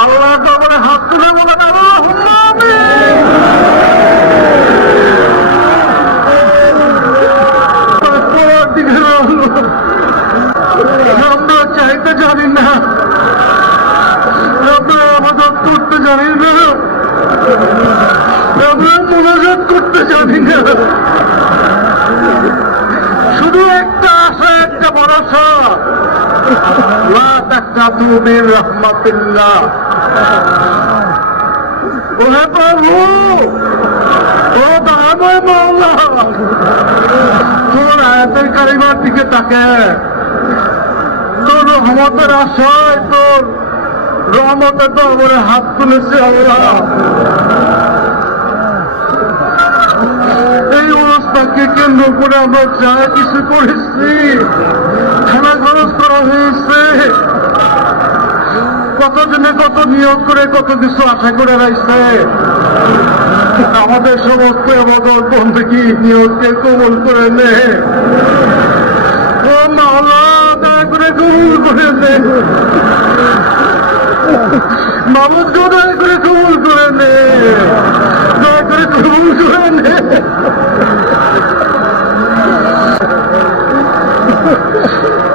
আল্লাহ তোমার হাত তুলে বলে আমরা চাইতে জানি না, আমরা আবাদত করতে জানি না, আমরা মোনাজাত করতে জানি না। শুধু একটা আশা, একটা ভরসা, লা তাকনাতু মির রাহমাতিল্লাহ। ওহে প্রভু, ও দয়াময় মাওলা, তোর আয়াতের কারিমার দিকে তাকে, তোর রহমতের আশায়, তোর রহমতের দরবারে হাত তুলেছে আল্লাহ। এই অবস্থাকে কেন্দ্র করে আমরা যা কিছু করেছি, খানা খরচ করা হয়েছে, কতদিনে কত নিয়োগ করে কত কিছু আশা করে রাখছে, আমাদের সমস্ত আমাদের বন্ধুকে নিয়োগকে কবুল করে নে। ও মাওলা, দয়া করে কবুল করে নে, মামুদকে দয়া করে কবুল করে নে, দয়া করে কবুল করে নে।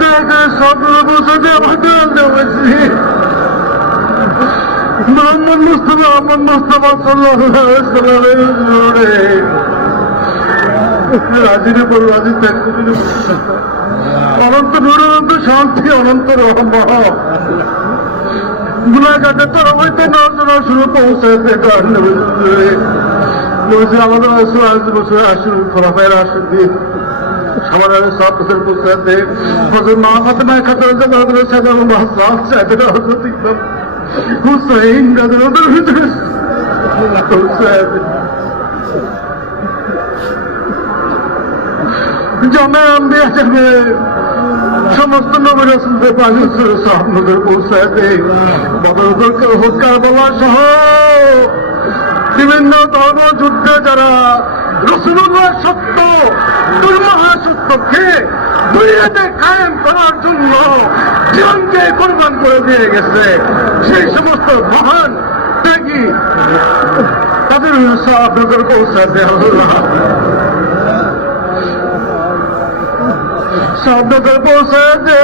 দয়া করে সবগুলো বছর আমাদের দেওয়াছি মোহাম্মদ মুস্তাফা সাল্লাল্লাহু আলাইহি ওয়াসাল্লামের রাজিরে বল, রাজি ত্যাগ করে অনন্ত নূর, অনন্ত শান্তি, অনন্ত রহমত গুনাহগারদের তরফ হইতে নজরা শুরু পৌঁছাতে কারণে বলছে আমাদের বছর আসুন খোলাফের আসুন দিন সবার সব বছর পৌঁছাতে হজর মা ফাতেমা খাতুন জামাতের সাথে হাসান সাহেবের হযরত ইমাম হুসাইন রাদিয়াল্লাহু ভিতরে পৌঁছাতে জমা আম্বিয়া যাবে সমস্ত নবী রাসূলদের পাশে সাহাবাদের পৌঁছাতে বদর কারবালা সহ বিভিন্ন ধর্ম যুদ্ধে যারা রাসূলুল্লাহ সত্য মহাসত্যকে দুনিয়াতে কায়েম করার জন্য জীবনকে কোরবান করে দিয়ে গেছে, সেই সমস্ত মহান ত্যাগী তাদের সাহাবাদের পৌঁছাতে সাহাবাদের পৌঁছাতে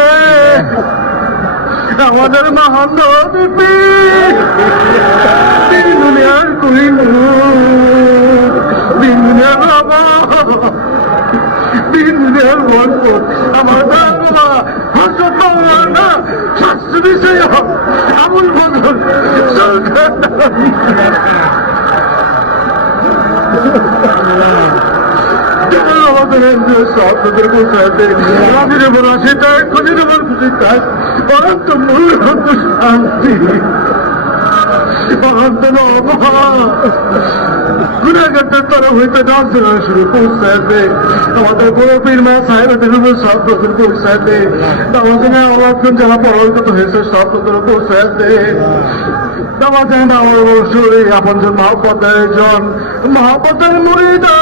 আমাদের মহান নবী তিন দুনিয়ার কোহিনূর, তিন দুনিয়ার বাবা, তিন দুনিয়ার গল্প আমার বাবা হযরত মাওলানা শাস্ত্রী সাহেব আবুল ফজল সরকার আমাদের পৌঁছাতে রাজির উপর আসে তাই খুঁজির উপর খুঁজি তাই অনন্ত মূল অনন্ত শান্তি, অনন্ত গুণাগারদের তরফ হইতে নাচনা শুরু পৌঁছাতে আমাদের বড় পীর মা সাহেবের উপর সব বছর পৌঁছাতে আমাদের অলক্ষণ যারা পরগত হয়েছে সব বছর পৌঁছাতে আমাদের আমার বছরে আপন জন মহাপতের জন মহাপতের মুরিদা,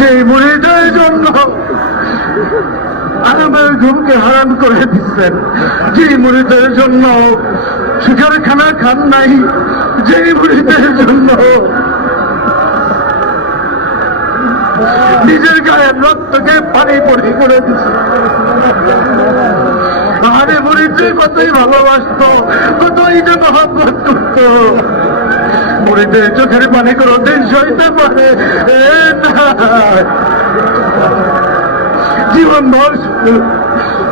যে মুরিদের জন্য আরামের ঘুমকে হারাম করে দিচ্ছেন, যে মুরিদের জন্য সুখের খানা খান নাই, যে মুরিদের জন্য নিজের গায়ের রক্তকে পানি পড়ি করে দিচ্ছে। আরে মুরিদকে কতই ভালোবাসত, কতই যে মহব্বত করত, মুরিদের চোখের পানি কোনো দিন সইতে পারে জীবন ভর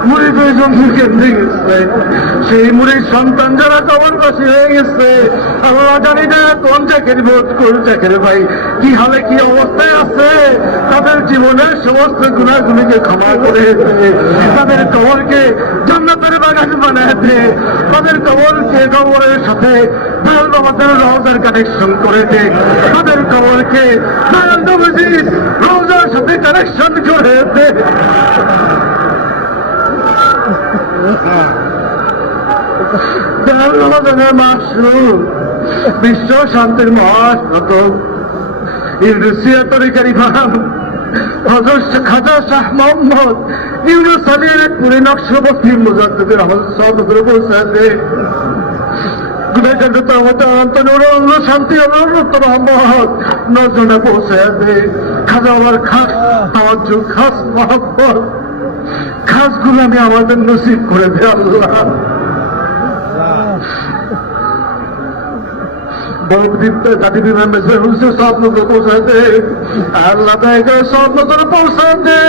মুরিদের জন্য কেন্দ্রে গেছে। সেই মুরির সন্তান যারা কবরবাসী হয়ে গেছে, আল্লাহ জানি না কোন চাকরি বোধ কোন চাকরি ভাই কি হালে কি অবস্থায় আছে, তাদের জীবনের সমস্ত গুণাগুলিকে ক্ষমা করে তাদের কবরকে জান্নাতের বাগান বানাতে, তাদের কবরকে কবরের সাথে আমাদের রওজার কানেকশন করে দে, তাদের কবরকে রওজার সাথে কানেকশন করে দে। বিশ্ব শান্তির মহাস্রত ইন্দ্রিয়া তরিকারি ভাব হযরত খাজা শাহ মোহাম্মদ ইউনুস আলীর পুরী নকশবস্তি মুজাদ্দিদের আমাদের সব উপরে পৌঁছে দে। শান্তি মোহাম্মদ নজনে পৌঁছে দে। খাজাওয়ালার খাস তাওয়াজ্জু, খাস মহব্বত, খাস গুলামি আমাদের নসিব করে দে আল্লাহ। দাদি বিমান সব নজর পৌঁছে দে আল্লাহ, সব নজরে পৌঁছে দে।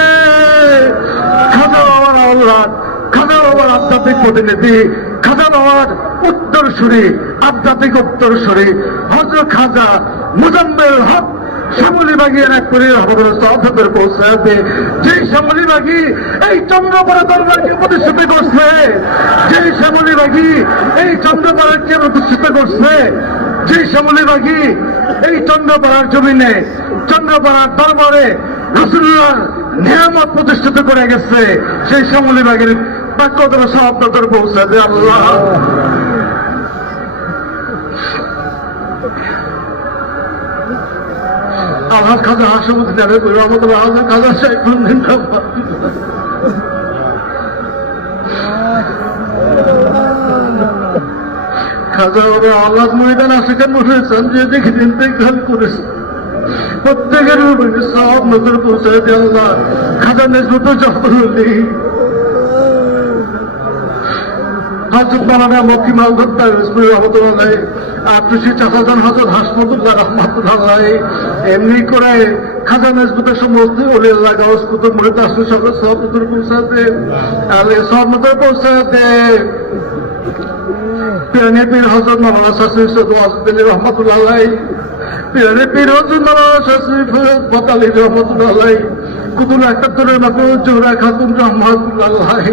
খাজা বাবার আল্লাহ, খাজা বাবার আধ্যাত্মিক প্রতিনিধি, খাজা বাবার উত্তরসূরি, আধ্যাত্মিক উত্তরসূরি হযরত খাজা মুজাম্মেল হক শ্যামলীবাগীর এক পরিবার আমাদের সহযোগের পৌঁছাতে, যেই শ্যামলীবাগী এই চন্দ্রপাড়া দরবারকে প্রতিষ্ঠিত করছে, যেই শ্যামলীবাগী এই চন্দ্রপাড়াকে প্রতিষ্ঠিত করছে, যেই শ্যামলীবাগী এই চন্দ্রপাড়ার জমিনে চন্দ্রপাড়ার দরবারে রাসূলুল্লাহর নিয়ামত প্রতিষ্ঠিত করে গেছে, সেই শ্যামলীবাগীর বাক্যতর সহযোগের পৌঁছাতে আল্লাহ। আল্লাহ খাজা হাসমুদ্দিন রহমতুল্লাহ, আল্লাহ খাজা শাইখুদ্দিন খাজা বাবা আল্লাহ ময়দান আশিকে মরেছেন, যে দেখে ইন্তেকাল করেছে প্রত্যেকের সব নজর পৌঁছে দিয়ে আল্লাহ। খাজা নেজমত জহরুল্লি হযরত মাওলানা মক্কি মাওলানা রহমতুল্লাহ, আত্মীয় চাচাজান হযরত হাসমুদুল্লাহ রহমতুল্লাহ, এমনি করে খাজা নেজমতের সমস্ত ওলি আল্লাহ গাউস কুতুব মুরিদ আসল সকল সব নজর পৌঁছাতে আলে, সব নজর পৌঁছাতে। পিরানি পীর হযরত মাওলানা শাসি সদুল্লাহ রহমতুল্লাহ, পিরানি পীর হযরত মাওলানা শাসি ফতালি রহমতুল্লাহ, কুতুল একাত্তরের নকল জোহরা খাতুন রহমতুল্লাহ,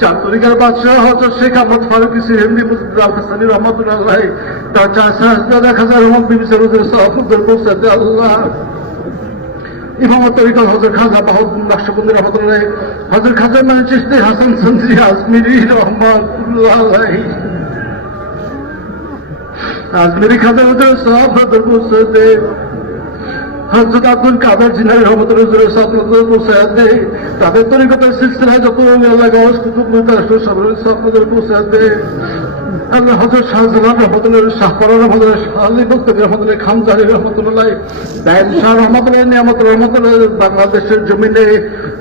চার তরিকার বাদশাহ হযরত শেখ আহমদ ফারুকী সিহেন্দি মুস্তাফানি রহমতুল্লাহ, তার চার শাহজাদা খাজা রহমান বিবি সরুদের সাহাবদের পৌঁছাতে আল্লাহ। ইমামত তরিকা হযরত খাজা বাহাউদ্দিন নকশবন্দি রহমতুল্লাহ, হযরত খাজা মানে চিশতি হাসান সন্দ্রি আজমিরি রহমতুল্লাহ, আজমিরি খাজা হযরত সাহাবদের পৌঁছাতে, হযরত আব্দুল কাদের জিলানী রহমতুল্লাহ সাহাবদের পৌঁছাতে, তাদের তরিকতের সিলসিলায় যত আল্লাহ গাউস কুতুব মুরিদ আসল সবদের পৌঁছাতে আল্লাহ। হযরত শাহজালাল রহমতুল্লাহ, শাহপারা রহমতুল্লাহ, শাহলী বক্তবী রহমতুল্লাহ, খামজারি রহমতুল্লাহ, দায়েম শাহ রহমতুল্লাহ, নিয়ামত রহমতুল্লাহ, বাংলাদেশের জমিনে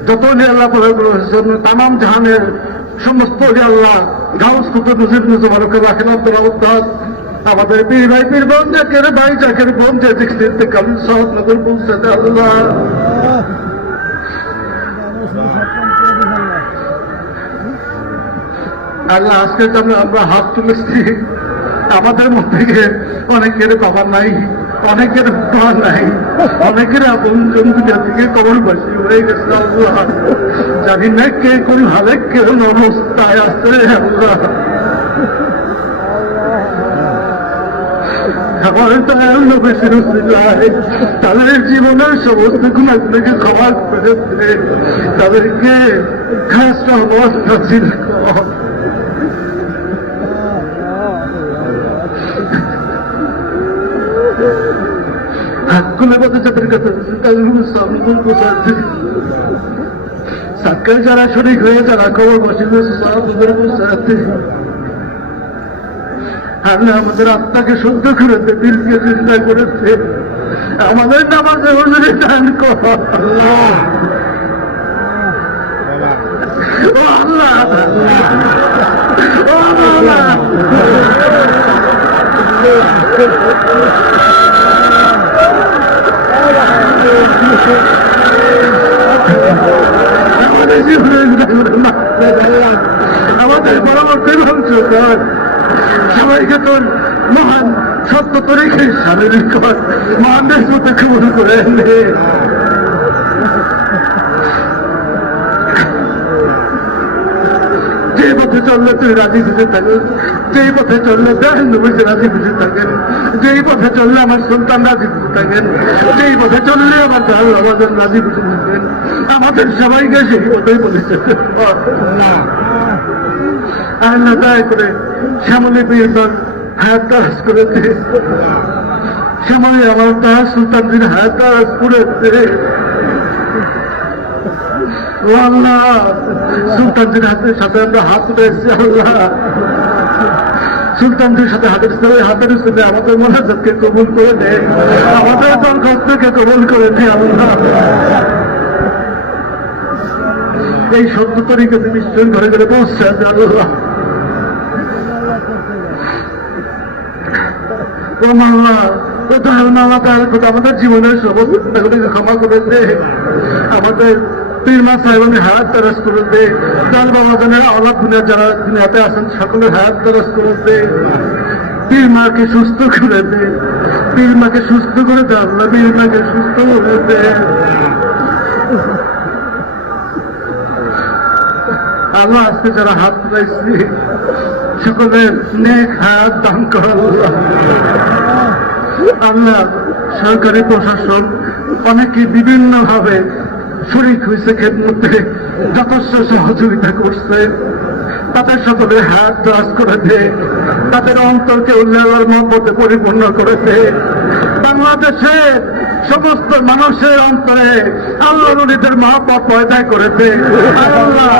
যত আল্লাহ পড়াগুলো হয়েছে তামাম জাহানের সমস্ত আল্লাহ গাউস কুতুব নজির মুবারক রাখেন আব্দুল আওতাদ, আমাদের পীর ভাই পীর বোন জাকের ভাই জাকের বোন যে দেখতে কাল সব নজর পৌঁছাতে আল্লাহ। আল্লাহ আজকে আমরা হাত তুলেছি, আমাদের মধ্যে অনেকের বাবা নাই, অনেকের মা নাই, অনেকের আপন জন দুনিয়া থেকে কবরবাসী হয়ে গেছে আল্লাহ। জানি না কে কোন হালে কেউ অবস্থায় আছে আল্লাহ। তাদের জীবনের সমস্ত গুণাগুলোকে ক্ষমা করে তাদেরকে খাস রহমত নাযিল কর। হাতগুলো মধ্যে যাদের কাছে সাক্ষাৎ যারা শরীর হয়ে যারা খবর বসে সাথে আল্লাহ আমাদের আত্মাকে শুদ্ধ করেছে, দিলকে চিন্তা করেছে, আমাদের নামাজে হুজুরি দান কর ও আল্লাহ, ও আল্লাহ। আমাদের জীবনের আমাদের পরামর্শ ধ্বংস কর, সবাইকে তোর মহান সত্য তরিকে শারীরিক কর, মহানদের মতো কবুল করে নে। যে পথে চললে তুই রাজি খুশি থাকেন, যেই পথে চললে নবীজি রাজি খুশি থাকেন, যেই পথে চললে আমার সন্তান রাজি খুশি থাকেন, যেই পথে চললে আমার আমাদের রাজি খুশি থাকেন, আমাদের সবাইকে সেই পথেই বলেছে। আল্লাহ দয়া করে শ্যামলী পীর হায়াত দারাজ করেছে, সময় আমার তার সুলতানদের হাত পুড়েছে। ও আল্লাহ, সুলতানদের হাতের সাথে আমরা হাত উঠেছি। আল্লাহ, সুলতানদের সাথে হাতের সাথে আমাদের মোনাজাতকে কবুল করে দে, আমাদের দরখাস্তকে কবুল করে দে। আল্লাহ, এই সত্য তরিকাতে নিশ্চয় ঘরে ঘরে পৌঁছে। আল্লাহ, ও মাওলা, ও দয়াল মাওলা, আমাদের জীবনের সমস্ত ক্ষমা করে দে, আমাদের পীর মা সাহেবের হায়াত দরাজ করে দে, দয়াল বাবা জানের আওলাদ যারা দুনিয়াতে আছেন সকলের হায়াত দরাজ করে দে, পীর মাকে সুস্থ করে দে, পীর মাকে সুস্থ করে দে। আল্লাহ, পীর মাকে সুস্থ করে দে। আল্লাহ, আজকে যারা হাত পাইছি সকলের নেক হাত দান করা। আল্লাহ, সরকারি প্রশাসন অনেকে বিভিন্ন ভাবে শরীক হয়েছে, খেদমতে যথেষ্ট সহযোগিতা করছে, তাদের সকলের হাত দরাজ করে দে, তাদের অন্তরকে উল্লাহর মহব্বতে পরিপূর্ণ করে দে। বাংলাদেশের সমস্ত মানুষের অন্তরে আল্লাহ নবীদের মহব্বত পয়দা করে দে। আল্লাহ,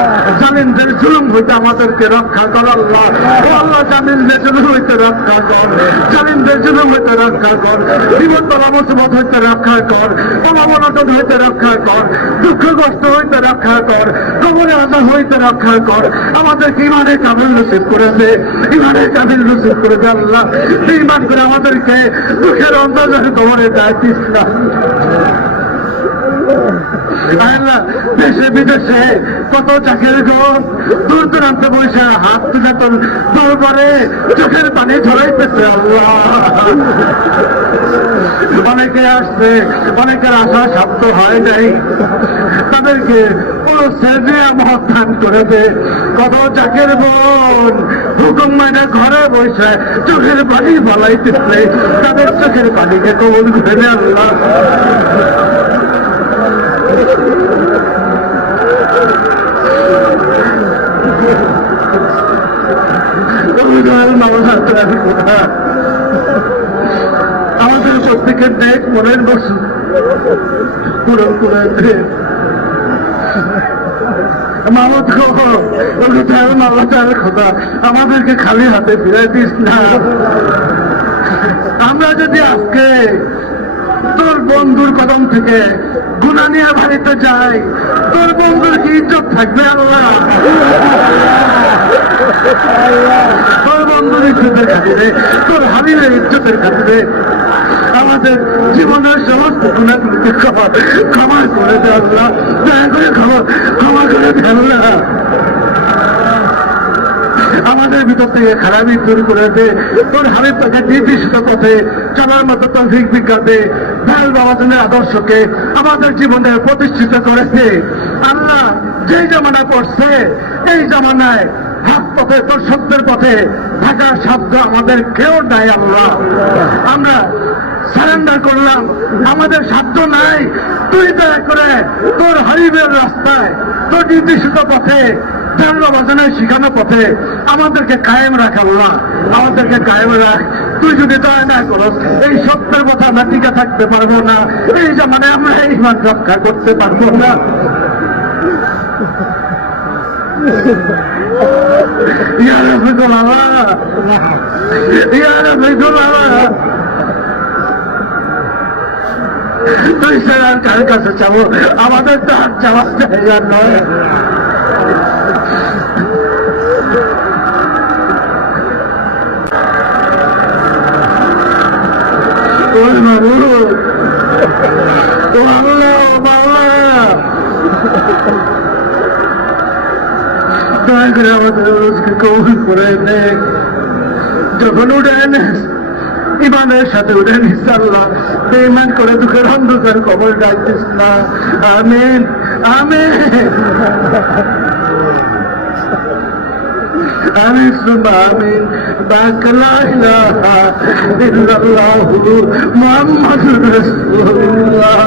জালিমদের জুলুম হইতে আমাদেরকে রক্ষা কর। আল্লাহ, আল্লাহ, জালিমদের জুলুম হইতে রক্ষা কর, জালিমদের জুলুম হইতে রক্ষা কর, বিপদবলা মুসিবত হইতে রক্ষা কর, অভাবনটন হইতে রক্ষা কর, দুঃখ কষ্ট হইতে রক্ষা কর, কবরে আশা হইতে রক্ষা কর। আমাদেরকে ইমানে কাবিল নসিব করে দে, ইমানে কাবিল নসিব করে দে। আল্লাহ, ইমান করে আমাদেরকে দুঃখের অন্তর্জালে কবরে দায়িত্ব না। আল্লাহ, দেশে বিদেশে কত চাকরির ঘর দূর দূরান্তে বসে হাত তুলে তোর দূর করে চোখের পানি ঝরাইতেছে। আল্লাহ, অনেকে আসছে, অনেকের আশা শব্দ হয় নাই, তাদেরকে কোন শ্রেণী মহান করে দে। কত চাকের বোন হুকুম মানে ঘরে বসে চোখের পানি বলাইতেছে, তাদের চোখের পানিকে কবুল করে দে। আল্লাহ, আমাদের প্রত্যেকের দেখ মনের বসু পূরণ করে দে। খোদা, আমাদেরকে খালি হাতে ফিরে দিস না। আমরা যদি আজকে তোর বন্ধুর কদম থেকে গুনাহ নিয়ে বাড়িতে যাই, তোর বন্ধুর কি ইজ্জত থাকবে? আল্লাহ, তোর বন্ধুর ইজ্জতের খাতিরে, তোর হাবিবের ইজ্জতের খাতিরে আমাদের জীবনের সমস্ত গুনাহগুলোকে ক্ষমা করে দে। আল্লাহ, দয়া করে ক্ষমা করে দে। আল্লাহ, আমাদের ভিতর থেকে খারাপই দূর করে দে, তোর হাবিব তাকে নির্দিষ্ট পথে চলার মতো তৌফিক বিজ্ঞা দে। দয়াল বাবাজনের আদর্শকে আমাদের জীবনে প্রতিষ্ঠিত করেছে। আল্লাহ, যেই জামানা পড়ছে এই জামানায় হক পথে, তোর সত্যের পথে থাকার সাধ্য আমাদের কেউ নাই। আল্লাহ, আমরা সারেন্ডার করলাম, আমাদের সাধ্য নাই। তুই দয়া করে তোর হাবিবের রাস্তায়, তোর নির্দিষ্ট পথে, বাজানের শিখানো পথে আমাদেরকে কায়েম রাখ। আল্লাহ, আমাদেরকে কায়েম রাখ। তুই যদি দয়া না করো, এই সত্যের কথা আমরা টিকে থাকতে পারবো না, এই জামানে আমরা এই ইমান রক্ষা করতে পারবো না। ইয়া রাফিকুল আল্লাহ, ইয়া রাফিকুল আল্লাহ, তুই ছাড়া কার কাছে চাবো? আমাদের তো আর চাওয়ার জায়গা নয়। দয়া করে আমাদের রোজকে কবুল করে নে। যখন উঠে নিস ইমানের সাথে উঠে নিস। আল্লাহ, বেঈমান করে দুঃখের অন্ধকার কবর ডাকতিস না। আমিন, আমিন, আমিন, আমিন। লা ইলাহা ইল্লাল্লাহু মুহাম্মাদুর রাসূলুল্লাহ।